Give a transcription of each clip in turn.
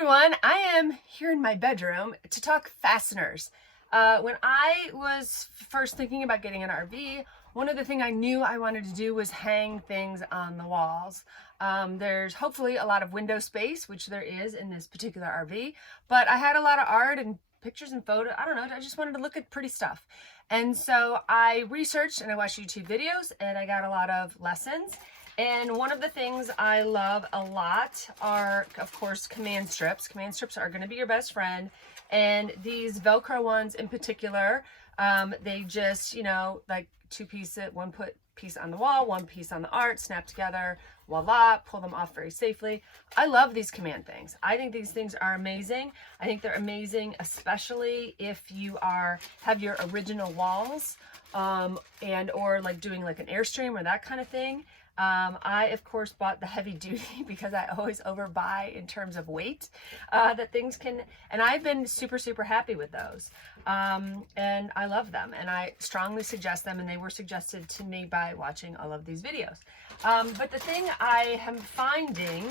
everyone, I am here in my bedroom to talk fasteners. When I was first thinking about getting an RV, one of the things I knew I wanted to do was hang things on the walls. There's hopefully a lot of window space, which there is in this particular RV, but I had a lot of art and pictures and photos. I don't know, I just wanted to look at pretty stuff. And so I researched and I watched YouTube videos and I got a lot of lessons. And one of the things I love a lot are, of course, command strips. Command strips are going to be your best friend. And these Velcro ones in particular, they just, like one piece on the wall, one piece on the art, snap together, voila, pull them off very safely. I love these command things. I think these things are amazing. I think they're amazing, especially if you have your original walls or like doing like an Airstream or that kind of thing. I, of course, bought the heavy duty because I always overbuy in terms of weight that things can, and I've been super, super happy with those. And I love them, and I strongly suggest them, and they were suggested to me by watching all of these videos. But the thing I am finding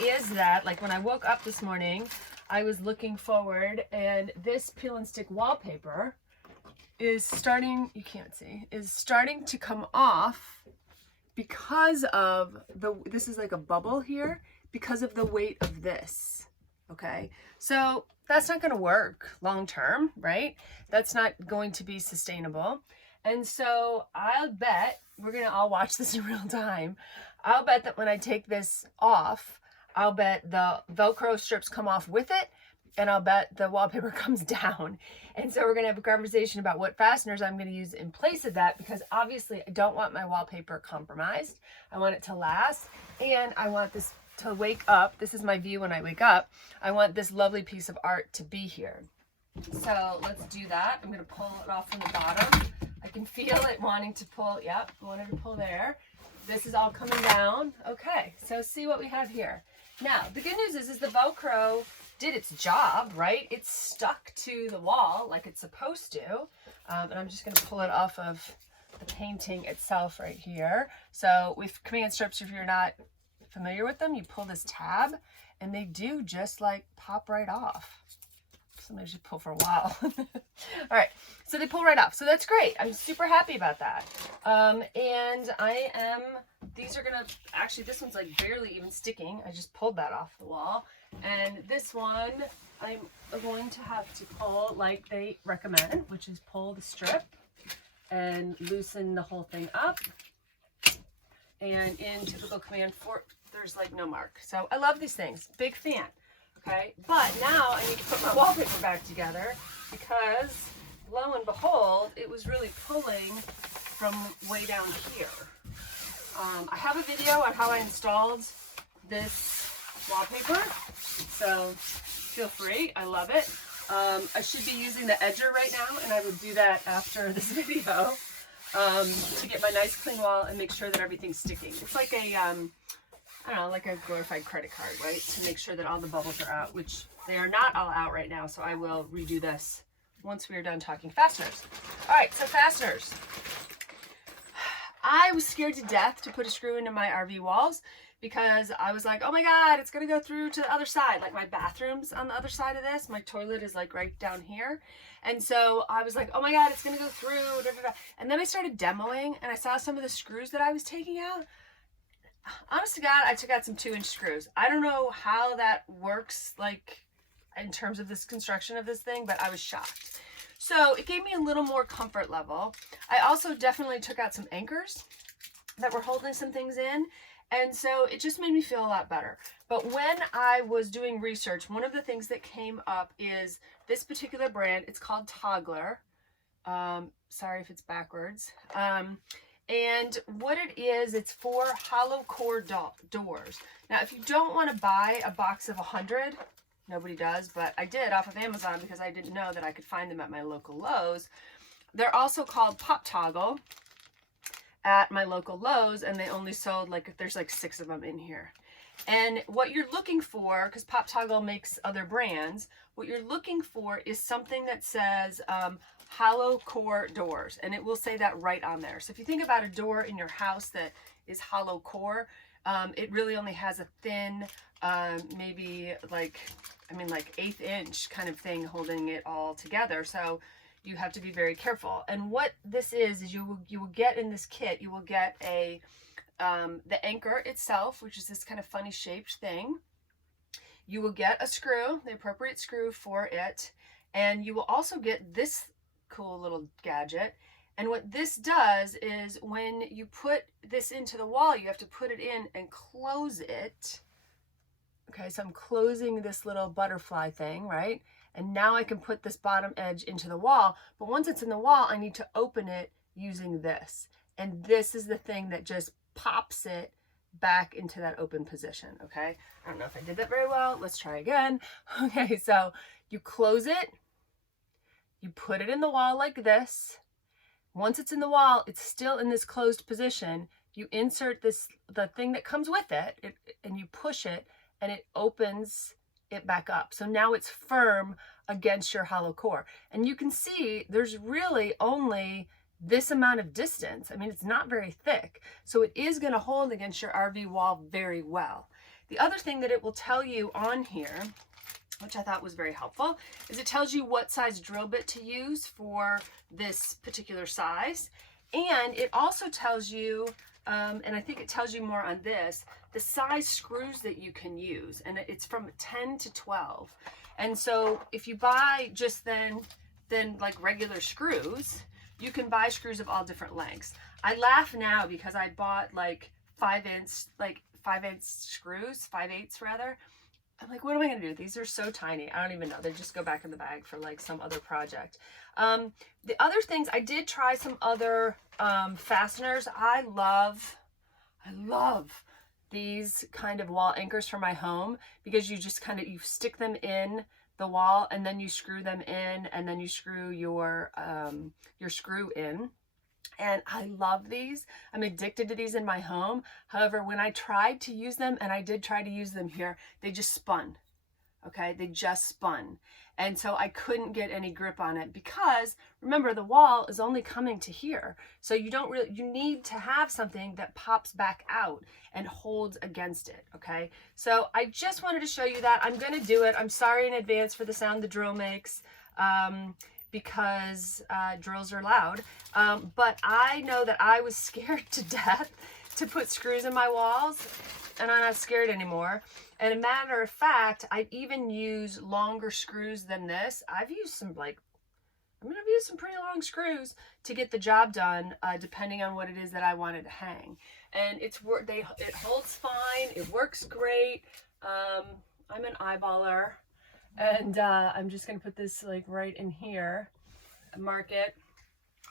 is that, like, when I woke up this morning, I was looking forward, and this peel and stick wallpaper is starting, you can't see, is starting to come off because of this is like a bubble here because of the weight of this. Okay, so that's not going to work long term, right? That's not going to be sustainable. And so I'll bet we're going to all watch this in real time. I'll bet that when I take this off, I'll bet the Velcro strips come off with it, and I'll bet the wallpaper comes down. And so we're going to have a conversation about what fasteners I'm going to use in place of that, because obviously I don't want my wallpaper compromised. I want it to last, and I want this to wake up. This is my view when I wake up. I want this lovely piece of art to be here. So let's do that. I'm going to pull it off from the bottom. I can feel it wanting to pull. Yep, I wanted to pull there. This is all coming down. Okay, so see what we have here. Now, the good news is the Velcro did its job, right? It's stuck to the wall like it's supposed to. And I'm just going to pull it off of the painting itself right here. So with command strips, if you're not familiar with them, you pull this tab and they do just like pop right off. Sometimes you pull for a while. All right, so they pull right off. So that's great. I'm super happy about that. And these are gonna, actually this one's like barely even sticking. I just pulled that off the wall. And this one, I'm going to have to pull like they recommend, which is pull the strip and loosen the whole thing up. And in typical command 4, there's like no mark. So I love these things, big fan. Okay, but now I need to put my wallpaper back together because lo and behold, it was really pulling from way down here. I have a video on how I installed this wallpaper, so feel free, I love it. I should be using the edger right now, and I will do that after this video to get my nice clean wall and make sure that everything's sticking. It's like a, I don't know, like a glorified credit card, right? To make sure that all the bubbles are out, which they are not all out right now, so I will redo this once we are done talking fasteners. All right, so fasteners. I was scared to death to put a screw into my RV walls because I was like, oh my God, it's gonna go through to the other side. Like my bathroom's on the other side of this. My toilet is like right down here. And so I was like, oh my God, it's gonna go through, da, da, da. And then I started demoing and I saw some of the screws that I was taking out. Honest to God, I took out some 2-inch screws. I don't know how that works, like in terms of this construction of this thing, but I was shocked. So it gave me a little more comfort level. I also definitely took out some anchors that were holding some things in. And so it just made me feel a lot better. But when I was doing research, one of the things that came up is this particular brand. It's called Toggler. Sorry if it's backwards. And what it is, it's for hollow core doors. Now, if you don't want to buy a box of 100, nobody does, but I did off of Amazon because I didn't know that I could find them at my local Lowe's. They're also called Pop Toggle at my local Lowe's, and they only sold like, there's like 6 of them in here. And what you're looking for, because Pop Toggle makes other brands, what you're looking for is something that says hollow core doors, and it will say that right on there. So if you think about a door in your house that is hollow core, It really only has a thin, maybe like, I mean like 1/8 inch kind of thing holding it all together. So you have to be very careful. And what this is you will get in this kit, you will get a, the anchor itself, which is this kind of funny shaped thing. You will get a screw, the appropriate screw for it. And you will also get this cool little gadget. And what this does is when you put this into the wall, you have to put it in and close it. Okay, so I'm closing this little butterfly thing, right? And now I can put this bottom edge into the wall. But once it's in the wall, I need to open it using this. And this is the thing that just pops it back into that open position, okay? I don't know if I did that very well. Let's try again. Okay, so you close it, you put it in the wall like this. Once it's in the wall, it's still in this closed position. You insert this, the thing that comes with it, and you push it, and it opens it back up. So now it's firm against your hollow core. And you can see there's really only this amount of distance. I mean, it's not very thick. So it is going to hold against your RV wall very well. The other thing that it will tell you on here, which I thought was very helpful, is it tells you what size drill bit to use for this particular size. And it also tells you, and I think it tells you more on this, the size screws that you can use. And it's from 10 to 12. And so if you buy just then like regular screws, you can buy screws of all different lengths. I laugh now because I bought like 5/8 screws, 5/8 rather. I'm like, what am I going to do? These are so tiny. I don't even know. They just go back in the bag for like some other project. The other things, I did try some other fasteners. I love these kind of wall anchors for my home, because you just kind of, you stick them in the wall and then you screw them in, and then you screw your screw in. And I love these. I'm addicted to these in my home. However, when I tried to use them, and I did try to use them here, they just spun. Okay, they just spun. And so I couldn't get any grip on it, because remember, the wall is only coming to here. So you don't really, you need to have something that pops back out and holds against it. Okay, so I just wanted to show you that. I'm going to do it. I'm sorry in advance for the sound the drill makes. Because drills are loud. But I know that I was scared to death to put screws in my walls, and I'm not scared anymore. And a matter of fact, I've even used longer screws than this. I've used some I've used some pretty long screws to get the job done, depending on what it is that I wanted to hang. And it holds fine. It works great. I'm an eyeballer. And I'm just going to put this like right in here, mark it.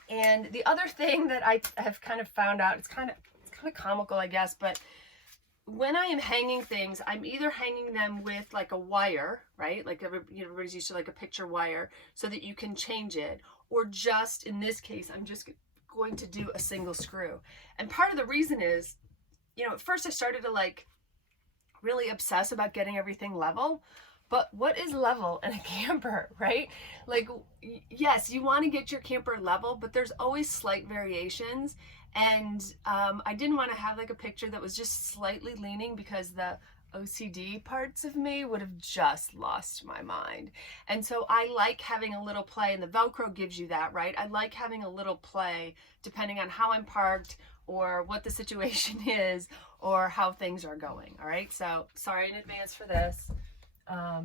And the other thing that I have kind of found out, it's kind of comical, I guess, but when I am hanging things, I'm either hanging them with like a wire, right? Like everybody's used to like a picture wire, so that you can change it, or just in this case, I'm just going to do a single screw. And part of the reason is, at first I started to like really obsess about getting everything level. But what is level in a camper, right? Like, yes, you want to get your camper level, but there's always slight variations. And I didn't want to have like a picture that was just slightly leaning, because the OCD parts of me would have just lost my mind. And so I like having a little play, and the Velcro gives you that, right? I like having a little play depending on how I'm parked, or what the situation is, or how things are going, all right? So sorry in advance for this. Now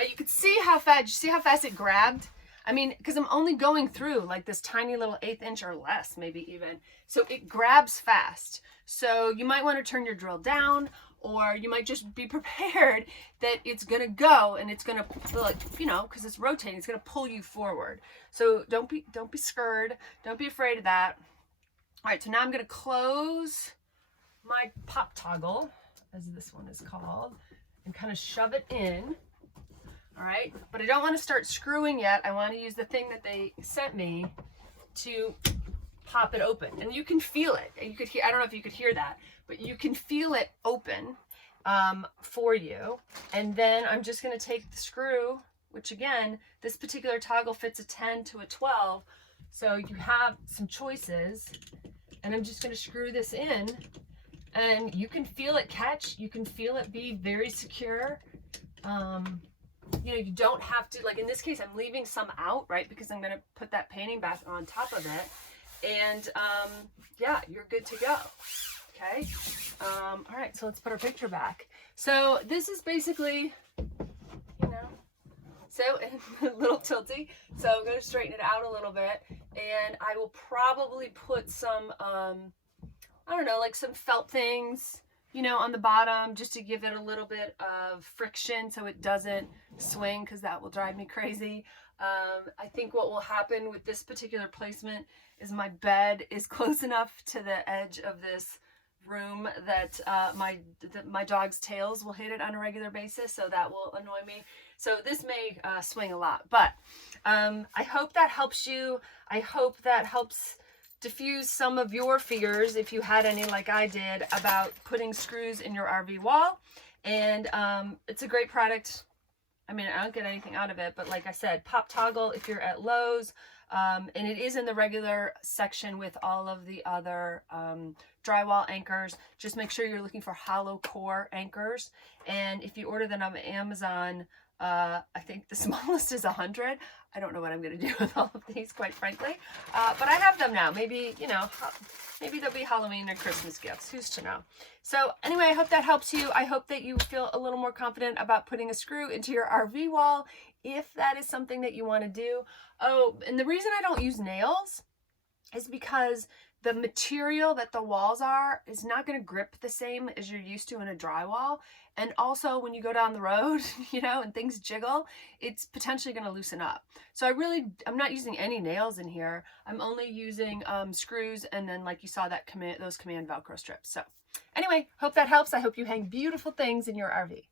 you could see how fast it grabbed. I mean, because I'm only going through like this tiny little 1/8 inch or less, maybe even. So it grabs fast. So you might want to turn your drill down, or you might just be prepared that it's going to go, and it's going to, like, because it's rotating, it's going to pull you forward. So don't be scared. Don't be afraid of that. All right, so now I'm going to close my pop toggle, as this one is called, and kind of shove it in. All right, but I don't want to start screwing yet. I want to use the thing that they sent me to pop it open. And you can feel it. You could hear, I don't know if you could hear that, but you can feel it open for you. And then I'm just going to take the screw which again, this particular toggle fits a 10 to a 12. So you have some choices, and I'm just going to screw this in, and you can feel it catch. You can feel it be very secure. You know, you don't have to, like in this case, I'm leaving some out, right? Because I'm going to put that painting back on top of it. And yeah, you're good to go. Okay. All right, so let's put our picture back. So this is basically, you know, so a little tilty. So I'm going to straighten it out a little bit, and I will probably put some, I don't know, like some felt things, you know, on the bottom, just to give it a little bit of friction so it doesn't swing, because that will drive me crazy. I think what will happen with this particular placement is my bed is close enough to the edge of this room that my dog's tails will hit it on a regular basis, so that will annoy me. So this may swing a lot, but I hope that helps you. I hope that helps diffuse some of your fears, if you had any like I did, about putting screws in your RV wall. And it's a great product. I mean, I don't get anything out of it, but like I said, pop toggle if you're at Lowe's, and it is in the regular section with all of the other drywall anchors. Just make sure you're looking for hollow core anchors, and if you order them on Amazon, I think the smallest is 100. I don't know what I'm going to do with all of these, quite frankly, but I have them now. Maybe, you know, maybe they'll be Halloween or Christmas gifts. Who's to know? So anyway, I hope that helps you. I hope that you feel a little more confident about putting a screw into your RV wall, if that is something that you want to do. Oh, and the reason I don't use nails is because the material that the walls are is not going to grip the same as you're used to in a drywall. And also when you go down the road, you know, and things jiggle, it's potentially going to loosen up. So I'm not using any nails in here. I'm only using screws, and then like you saw those command Velcro strips. So anyway, hope that helps. I hope you hang beautiful things in your RV.